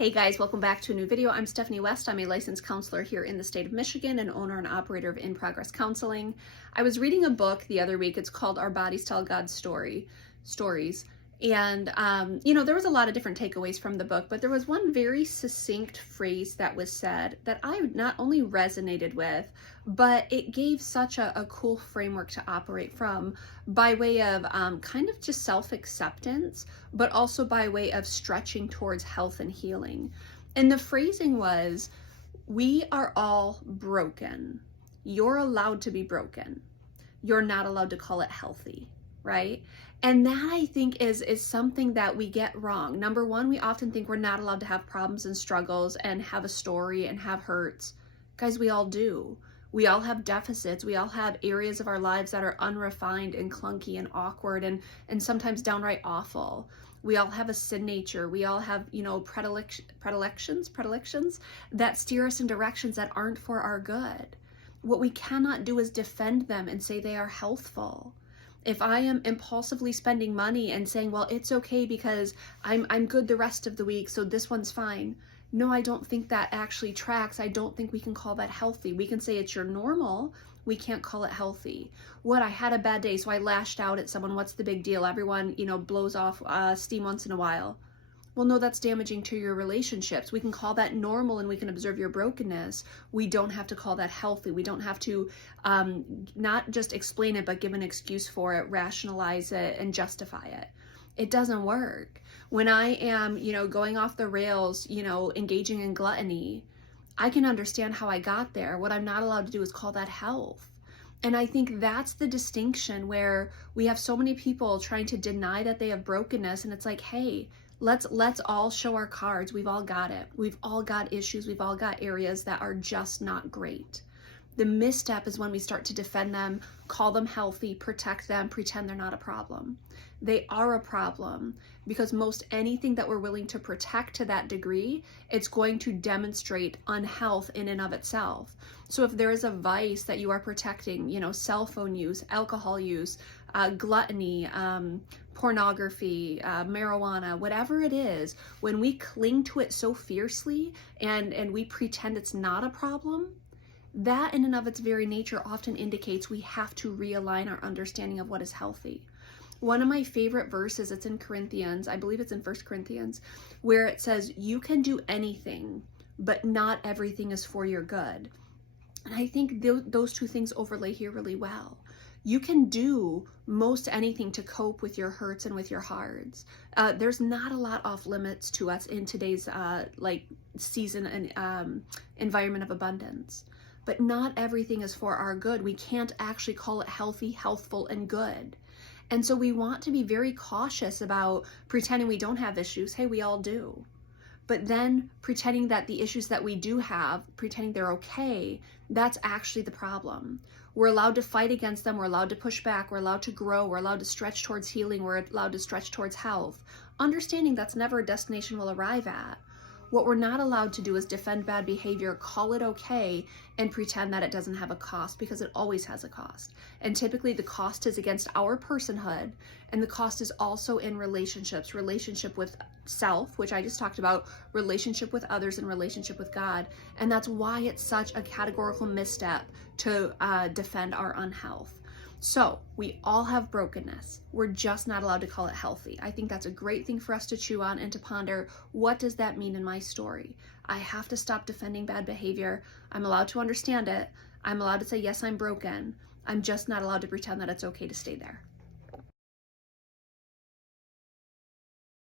Hey guys, welcome back to a new video. I'm Stephanie West. I'm a licensed counselor here in the state of Michigan and owner and operator of In Progress Counseling. I was reading a book the other week. It's called Our Bodies Tell God's Stories. And, there was a lot of different takeaways from the book, but there was one very succinct phrase that was said that I not only resonated with, but it gave such a cool framework to operate from by way of kind of just self-acceptance, but also by way of stretching towards health and healing. And the phrasing was, we are all broken. You're allowed to be broken. You're not allowed to call it healthy, right? And that, I think, is something that we get wrong. Number one, we often think we're not allowed to have problems and struggles and have a story and have hurts. Guys, we all do. We all have deficits. We all have areas of our lives that are unrefined and clunky and awkward and sometimes downright awful. We all have a sin nature. We all have, predilections that steer us in directions that aren't for our good. What we cannot do is defend them and say they are healthful. If I am impulsively spending money and saying, well, it's okay because I'm good the rest of the week, so this one's fine. No, I don't think that actually tracks. I don't think we can call that healthy. We can say it's your normal. We can't call it healthy. What, I had a bad day, so I lashed out at someone. What's the big deal? Everyone, blows off steam once in a while. Well, no, that's damaging to your relationships. We can call that normal and we can observe your brokenness. We don't have to call that healthy. We don't have to not just explain it, but give an excuse for it, rationalize it, and justify it. It doesn't work. When I am, going off the rails, engaging in gluttony, I can understand how I got there. What I'm not allowed to do is call that health. And I think that's the distinction where we have so many people trying to deny that they have brokenness. And it's like, hey, let's all show our cards. We've all got it. We've all got issues. We've all got areas that are just not great. The misstep is when we start to defend them, call them healthy, protect them, pretend they're not a problem. They are a problem because most anything that we're willing to protect to that degree, it's going to demonstrate unhealth in and of itself. So if there is a vice that you are protecting, cell phone use, alcohol use, gluttony, pornography, marijuana, whatever it is, when we cling to it so fiercely and we pretend it's not a problem, that in and of its very nature often indicates we have to realign our understanding of what is healthy. One of my favorite verses, it's in Corinthians, I believe it's in 1 Corinthians, where it says, you can do anything, but not everything is for your good. And I think those two things overlay here really well. You can do most anything to cope with your hurts and with your hards. There's not a lot off limits to us in today's season and environment of abundance. But not everything is for our good. We can't actually call it healthy, healthful, and good. And so we want to be very cautious about pretending we don't have issues. Hey, we all do. But then pretending that the issues that we do have, pretending they're okay, that's actually the problem. We're allowed to fight against them. We're allowed to push back. We're allowed to grow. We're allowed to stretch towards healing. We're allowed to stretch towards health. Understanding that's never a destination we'll arrive at. What we're not allowed to do is defend bad behavior, call it okay, and pretend that it doesn't have a cost, because it always has a cost. And typically the cost is against our personhood, and the cost is also in relationships, relationship with self, which I just talked about, relationship with others, and relationship with God. And that's why it's such a categorical misstep to defend our unhealth. So we all have brokenness. We're just not allowed to call it healthy. I think that's a great thing for us to chew on and to ponder. What does that mean in my story? I have to stop defending bad behavior. I'm allowed to understand it. I'm allowed to say, yes, I'm broken. I'm just not allowed to pretend that it's okay to stay there.